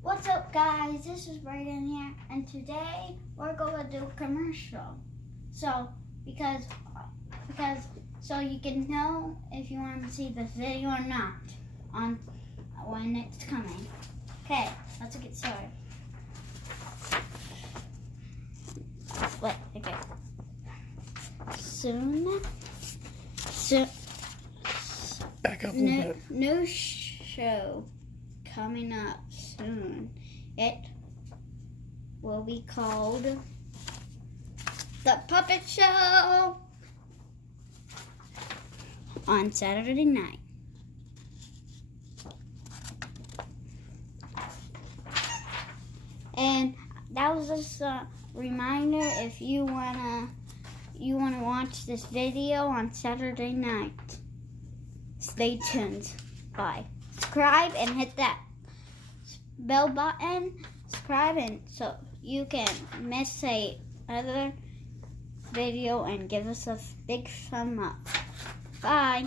What's up, guys? This is Brayden here, and today we're gonna do a commercial. So so you can know if you want to see this video or not on when it's coming. Okay, let's get started. Wait, okay. Soon. Back up a little bit. New show coming up soon. It will be called The Puppet Show on Saturday night. And that was just a reminder, if you wanna watch this video on Saturday night, stay tuned. Bye. Subscribe and hit that bell button. Subscribe and so you can miss another video and give us a big thumb up. Bye.